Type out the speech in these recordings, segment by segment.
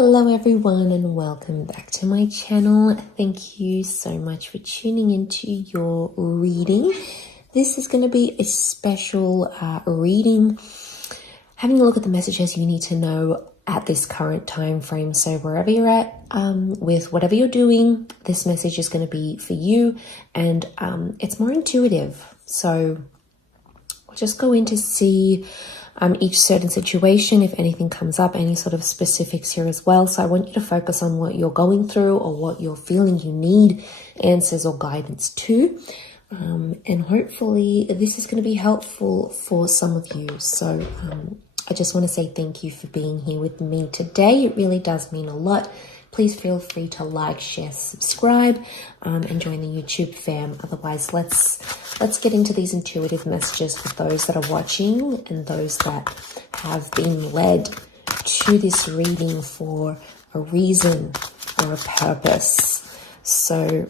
Hello everyone and welcome back to my channel. Thank you so much for tuning into your reading. This is going to be a special reading, having a look at the messages you need to know at this current time frame. So wherever you're at with whatever you're doing, this message is going to be for you, and it's more intuitive. So we'll just go in to see each certain situation, if anything comes up, any sort of specifics here as well. So I want you to focus on what you're going through or what you're feeling you need answers or guidance to. And hopefully this is going to be helpful for some of you. So I just want to say thank you for being here with me today. It really does mean a lot. Please feel free to like, share, subscribe, and join the YouTube fam. Otherwise, let's get into these intuitive messages for those that are watching and those that have been led to this reading for a reason or a purpose. So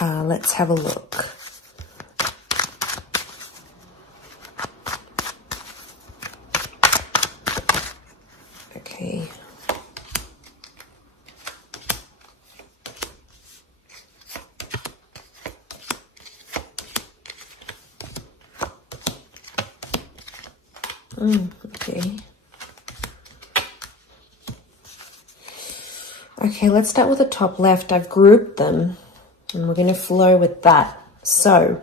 let's have a look. Okay. Okay, let's start with the top left. I've grouped them and we're going to flow with that. So,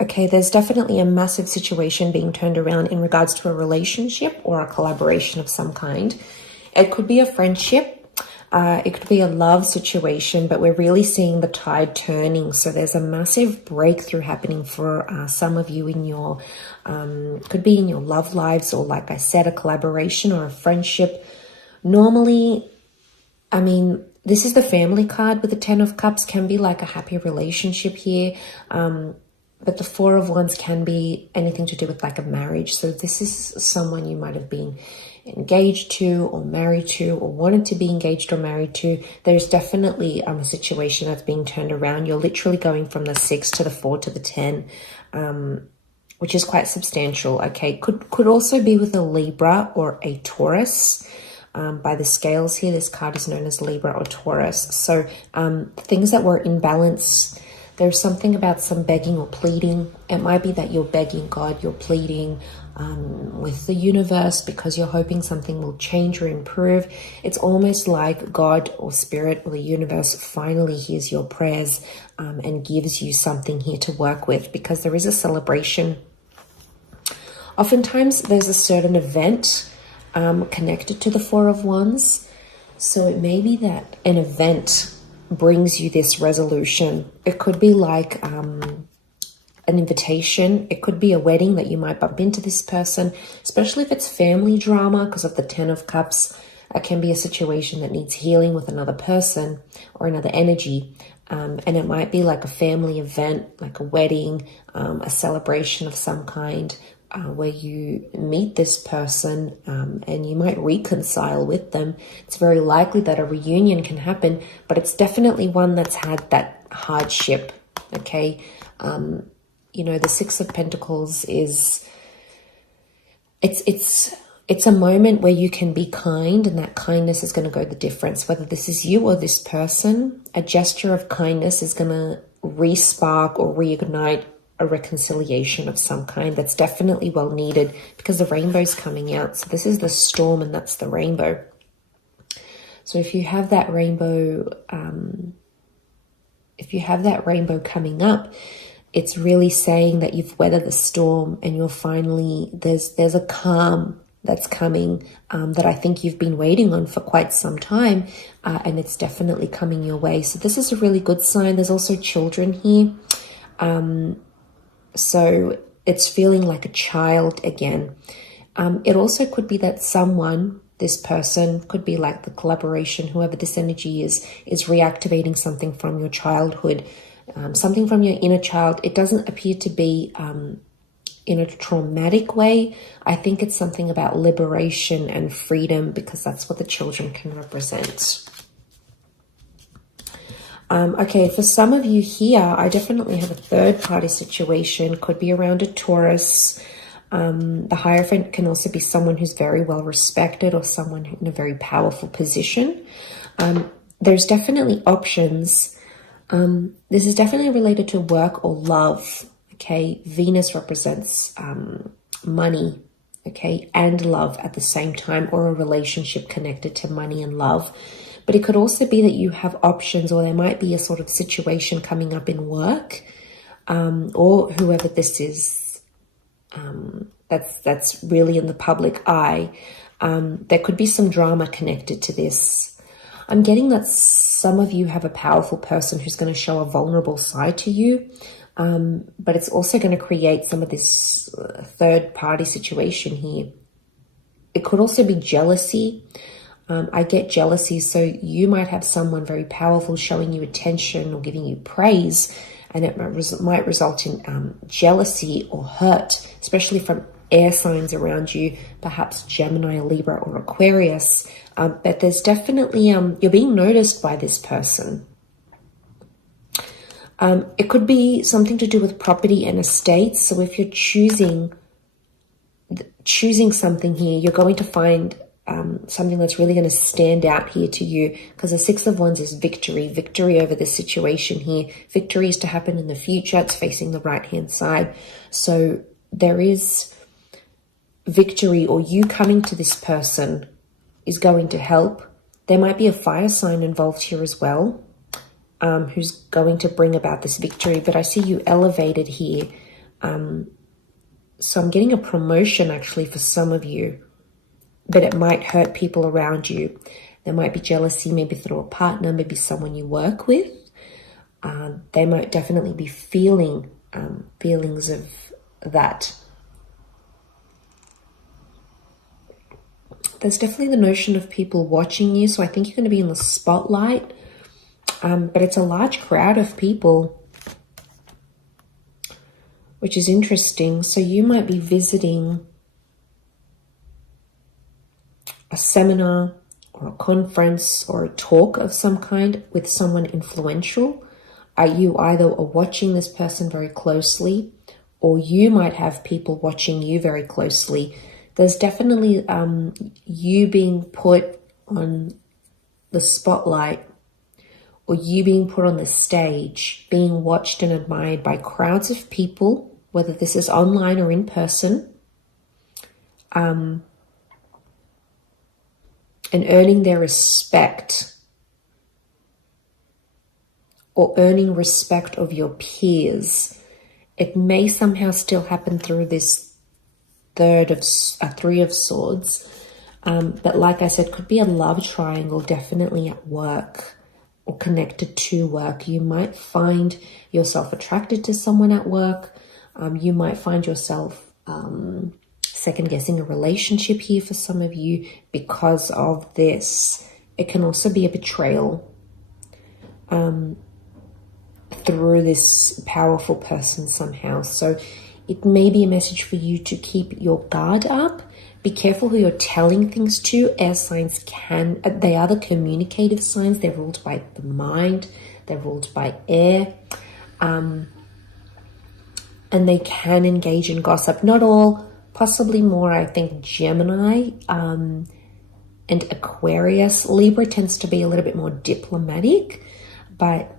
okay, there's definitely a massive situation being turned around in regards to a relationship or a collaboration of some kind. It could be a friendship. It could be a love situation, but we're really seeing the tide turning. So there's a massive breakthrough happening for some of you in your, could be in your love lives, or like I said, a collaboration or a friendship. Normally, I mean, this is the family card with the 10 of Cups, can be like a happy relationship here. But the 4 of Wands can be anything to do with like a marriage. So this is someone you might have been engaged to or married to or wanted to be engaged or married to. There's definitely a situation that's being turned around. You're literally going from the 6 to the 4 to the 10, which is quite substantial. Okay, could also be with a Libra or a Taurus. By the scales here, this card is known as Libra or Taurus. So things that were in balance. There's something about some begging or pleading. It might be that you're begging God, you're pleading with the universe because you're hoping something will change or improve. It's almost like God or Spirit or the universe finally hears your prayers and gives you something here to work with, because there is a celebration. Oftentimes there's a certain event connected to the 4 of Wands. So it may be that an event brings you this resolution. It could be like an invitation. It could be a wedding that you might bump into this person, especially if it's family drama because of the 10 of Cups. It can be a situation that needs healing with another person or another energy. And it might be like a family event, like a wedding, a celebration of some kind, where you meet this person and you might reconcile with them. It's very likely that a reunion can happen, but it's definitely one that's had that hardship, okay? You know, the 6 of Pentacles is, it's a moment where you can be kind, and that kindness is going to go the difference. Whether this is you or this person, a gesture of kindness is going to re-spark or reignite a reconciliation of some kind that's definitely well needed, because the rainbow's coming out. So this is the storm and that's the rainbow. So if you have that rainbow, coming up, it's really saying that you've weathered the storm and you're finally, there's a calm that's coming that I think you've been waiting on for quite some time, and it's definitely coming your way. So this is a really good sign. There's also children here. So it's feeling like a child again. It also could be that someone, this person, could be like the collaboration, whoever this energy is reactivating something from your childhood, something from your inner child. It doesn't appear to be in a traumatic way. I think it's something about liberation and freedom, because that's what the children can represent. Okay, for some of you here, I definitely have a third party situation. Could be around a Taurus. The Hierophant can also be someone who's very well respected or someone in a very powerful position. There's definitely options. This is definitely related to work or love. Okay, Venus represents money, okay, and love at the same time, or a relationship connected to money and love. But it could also be that you have options, or there might be a sort of situation coming up in work, or whoever this is, that's really in the public eye. There could be some drama connected to this. I'm getting that some of you have a powerful person who's going to show a vulnerable side to you, but it's also going to create some of this third party situation here. It could also be jealousy. I get jealousy, so you might have someone very powerful showing you attention or giving you praise, and it might result in jealousy or hurt, especially from air signs around you, perhaps Gemini, Libra, or Aquarius. But there's definitely, you're being noticed by this person. It could be something to do with property and estates. So if you're choosing something here, you're going to find something that's really going to stand out here to you, because the Six of Wands is victory over this situation here. Victory is to happen in the future. It's facing the right hand side. So there is victory, or you coming to this person is going to help. There might be a fire sign involved here as well, who's going to bring about this victory. But I see you elevated here. So I'm getting a promotion actually for some of you, but it might hurt people around you. There might be jealousy, maybe through a partner, maybe someone you work with. They might definitely be feeling feelings of that. There's definitely the notion of people watching you. So I think you're going to be in the spotlight, but it's a large crowd of people, which is interesting. So you might be visiting a seminar or a conference or a talk of some kind with someone influential. You either are watching this person very closely, or you might have people watching you very closely. There's definitely you being put on the spotlight, or you being put on the stage, being watched and admired by crowds of people, whether this is online or in person, and earning their respect, or earning respect of your peers. It may somehow still happen through this Three of Swords, but like I said, could be a love triangle, definitely at work or connected to work. You might find yourself attracted to someone at work. You might find yourself second guessing a relationship here for some of you because of this. It can also be a betrayal through this powerful person somehow. So it may be a message for you to keep your guard up. Be careful who you're telling things to. Air signs they are the communicative signs. They're ruled by the mind. They're ruled by air. And they can engage in gossip. Not all, possibly more, I think, Gemini and Aquarius. Libra tends to be a little bit more diplomatic, but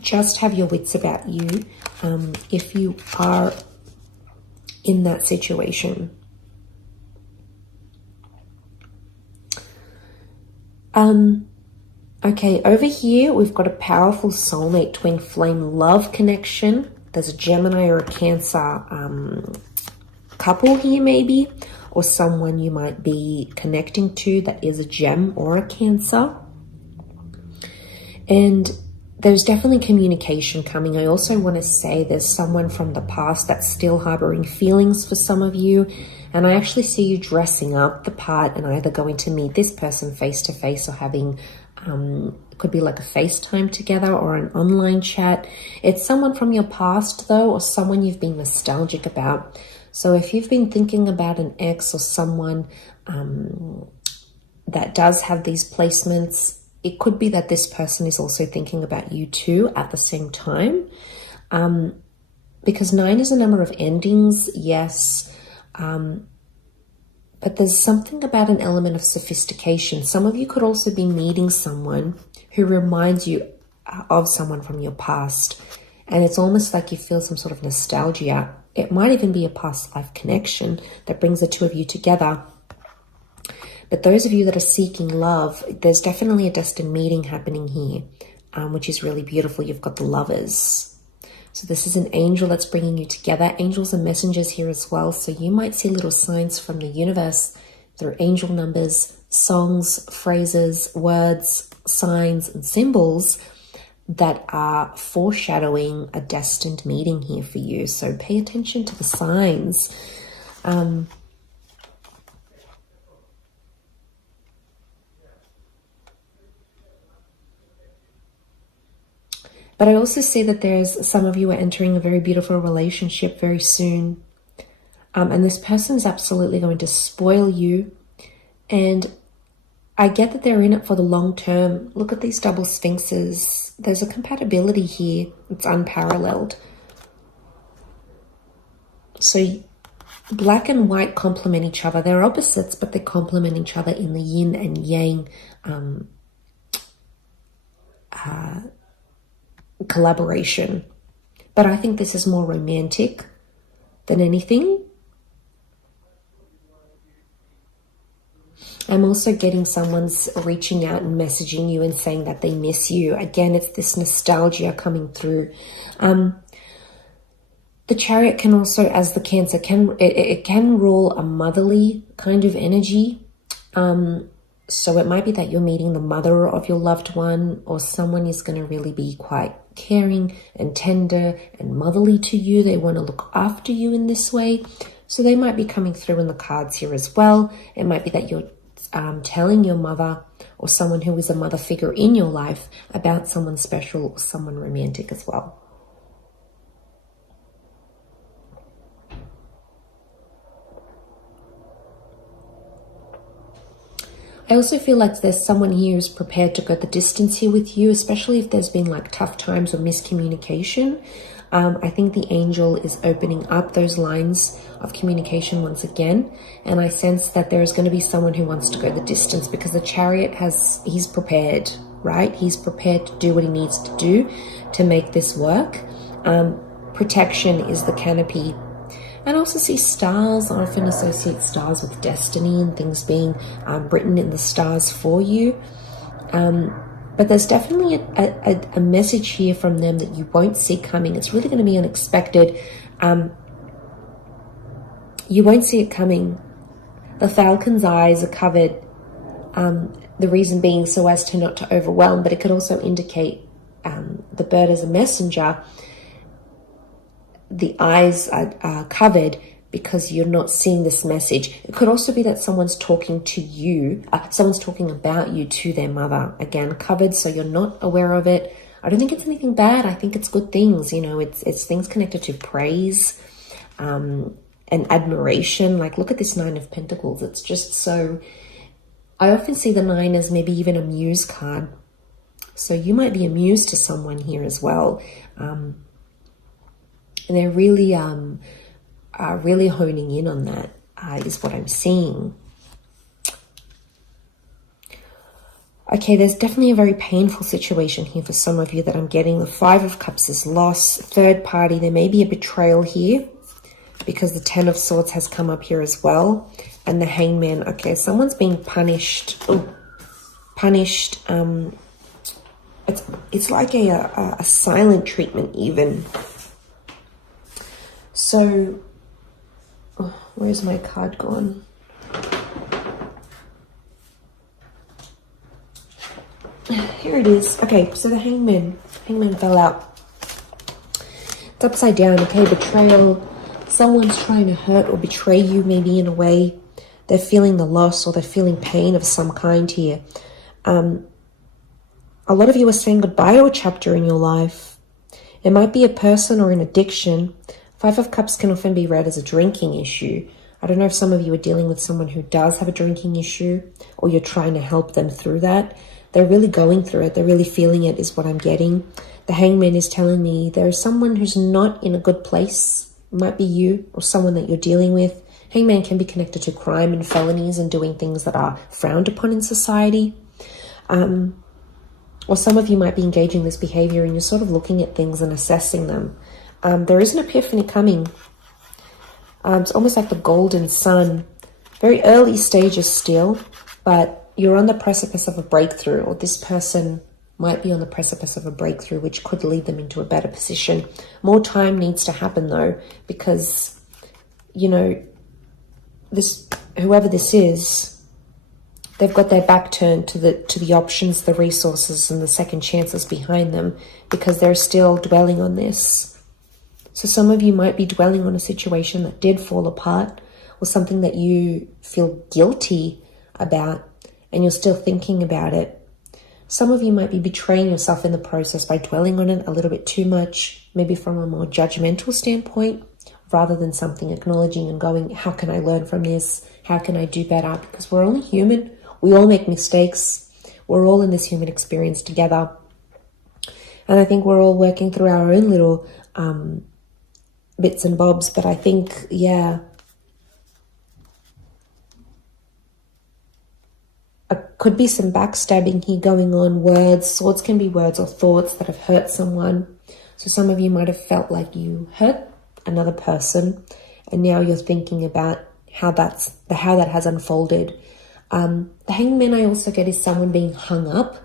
just have your wits about you if you are in that situation. Okay, over here we've got a powerful soulmate twin flame love connection. There's a Gemini or a Cancer couple here maybe, or someone you might be connecting to that is a Gem or a Cancer. And there's definitely communication coming. I also want to say there's someone from the past that's still harboring feelings for some of you. And I actually see you dressing up the part and either going to meet this person face to face or having, it could be like a FaceTime together or an online chat. It's someone from your past though, or someone you've been nostalgic about. So if you've been thinking about an ex or someone that does have these placements, it could be that this person is also thinking about you too at the same time. Because 9 is a number of endings, yes. But there's something about an element of sophistication. Some of you could also be meeting someone who reminds you of someone from your past. And it's almost like you feel some sort of nostalgia. It might even be a past life connection that brings the two of you together. But those of you that are seeking love, there's definitely a destined meeting happening here, which is really beautiful. You've got the lovers. So this is an angel that's bringing you together. Angels are messengers here as well. So you might see little signs from the universe through angel numbers, songs, phrases, words, signs, and symbols that are foreshadowing a destined meeting here for you. So pay attention to the signs. But I also see that there's some of you are entering a very beautiful relationship very soon. And this person is absolutely going to spoil you. And I get that they're in it for the long term. Look at these double sphinxes. There's a compatibility here. It's unparalleled. So black and white complement each other. They're opposites, but they complement each other in the yin and yang collaboration. But I think this is more romantic than anything. I'm also getting someone's reaching out and messaging you and saying that they miss you. Again, it's this nostalgia coming through. The Chariot can also, as the Cancer, it can rule a motherly kind of energy. So it might be that you're meeting the mother of your loved one, or someone is going to really be quite caring and tender and motherly to you. They want to look after you in this way. So they might be coming through in the cards here as well. It might be that you're telling your mother or someone who is a mother figure in your life about someone special or someone romantic as well. I also feel like there's someone here who's prepared to go the distance here with you, especially if there's been like tough times or miscommunication. I think the angel is opening up those lines of communication once again. And I sense that there is going to be someone who wants to go the distance, because the Chariot he's prepared, right? He's prepared to do what he needs to do to make this work. Protection is the canopy. And I also see stars. I often associate stars with destiny and things being written in the stars for you. But there's definitely a message here from them that you won't see coming. It's really going to be unexpected. You won't see it coming. The falcon's eyes are covered. The reason being so as to not to overwhelm, but it could also indicate the bird as a messenger. The eyes are covered because you're not seeing this message. It could also be that someone's talking to you, someone's talking about you to their mother. Again, covered, so you're not aware of it. I don't think it's anything bad. I think it's good things. You know, it's things connected to praise and admiration. Like, look at this 9 of Pentacles. It's just so... I often see the 9 as maybe even a muse card. So you might be a muse to someone here as well. And they're really honing in on that, is what I'm seeing. Okay, there's definitely a very painful situation here for some of you that I'm getting. The 5 of Cups is loss, third party. There may be a betrayal here because the 10 of Swords has come up here as well. And the Hangman. Okay, someone's being punished. Punished. It's like a silent treatment even. So, where's my card gone? Here it is. Okay, so the Hangman fell out. It's upside down. Okay, betrayal. Someone's trying to hurt or betray you, maybe in a way. They're feeling the loss or they're feeling pain of some kind here. A lot of you are saying goodbye to a chapter in your life. It might be a person or an addiction. 5 of Cups can often be read as a drinking issue. I don't know if some of you are dealing with someone who does have a drinking issue, or you're trying to help them through that. They're really going through it. They're really feeling it, is what I'm getting. The Hangman is telling me there is someone who's not in a good place. It might be you or someone that you're dealing with, Hangman can be connected to crime and felonies and doing things that are frowned upon in society. Or some of you might be engaging this behavior and you're sort of looking at things and assessing them. There is an epiphany coming. It's almost like the golden sun. Very early stages still, but you're on the precipice of a breakthrough, or this person might be on the precipice of a breakthrough, which could lead them into a better position. More time needs to happen though, because, you know, whoever this is, they've got their back turned to the options, the resources, and the second chances behind them, because they're still dwelling on this. So some of you might be dwelling on a situation that did fall apart, or something that you feel guilty about, and you're still thinking about it. Some of you might be betraying yourself in the process by dwelling on it a little bit too much, maybe from a more judgmental standpoint, rather than something acknowledging and going, how can I learn from this? How can I do better? Because we're only human. We all make mistakes. We're all in this human experience together. And I think we're all working through our own little bits and bobs. But I think, yeah, could be some backstabbing here going on. Words, swords can be words or thoughts that have hurt someone. So some of you might have felt like you hurt another person, and now you're thinking about how that has unfolded. The hangman I also get is someone being hung up.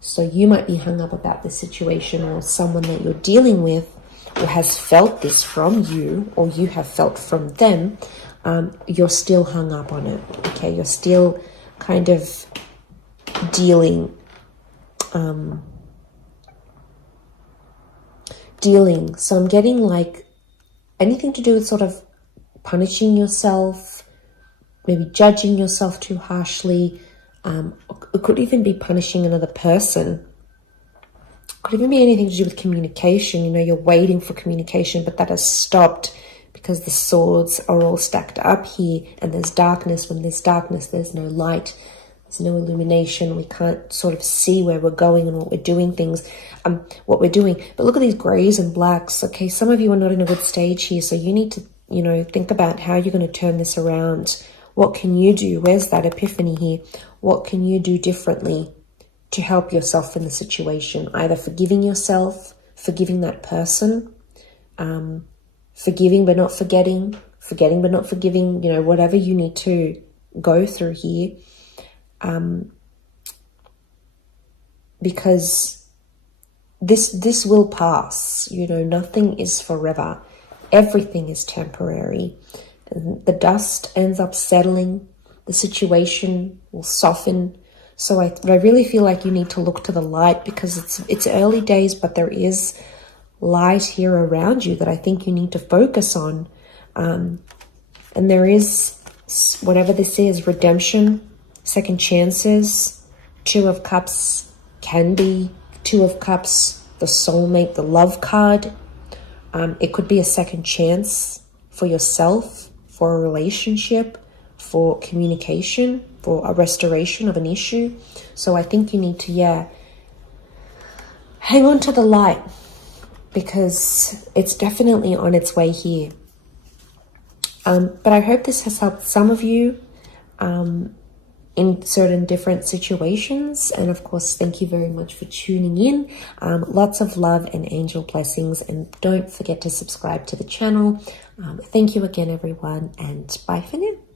So you might be hung up about the situation, or someone that you're dealing with or has felt this from you, or you have felt from them. You're still hung up on it. Okay, you're still kind of dealing. So I'm getting like anything to do with sort of punishing yourself, maybe judging yourself too harshly. It could even be punishing another person. It could even be anything to do with communication. You know, you're waiting for communication, but that has stopped because the swords are all stacked up here, and there's darkness. When there's darkness, there's no light. There's no illumination. We can't sort of see where we're going and what we're doing what we're doing. But look at these grays and blacks. Okay, some of you are not in a good stage here, so you need to, you know, think about how you're going to turn this around. What can you do? Where's that epiphany here? What can you do differently to help yourself in the situation? Either forgiving yourself, forgiving that person, forgiving but not forgetting, forgetting but not forgiving, you know, whatever you need to go through here. Because this will pass, you know, nothing is forever. Everything is temporary. The dust ends up settling. The situation will soften. So I really feel like you need to look to the light, because it's early days, but there is light here around you that I think you need to focus on. And there is, whatever this is, redemption, second chances. Two of Cups can be Two of Cups, the soulmate, the love card. It could be a second chance for yourself, for a relationship, for communication, for a restoration of an issue. So I think you need to, hang on to the light, because it's definitely on its way here. But I hope this has helped some of you in certain different situations. And of course, thank you very much for tuning in. Lots of love and angel blessings. And don't forget to subscribe to the channel. Thank you again, everyone. And bye for now.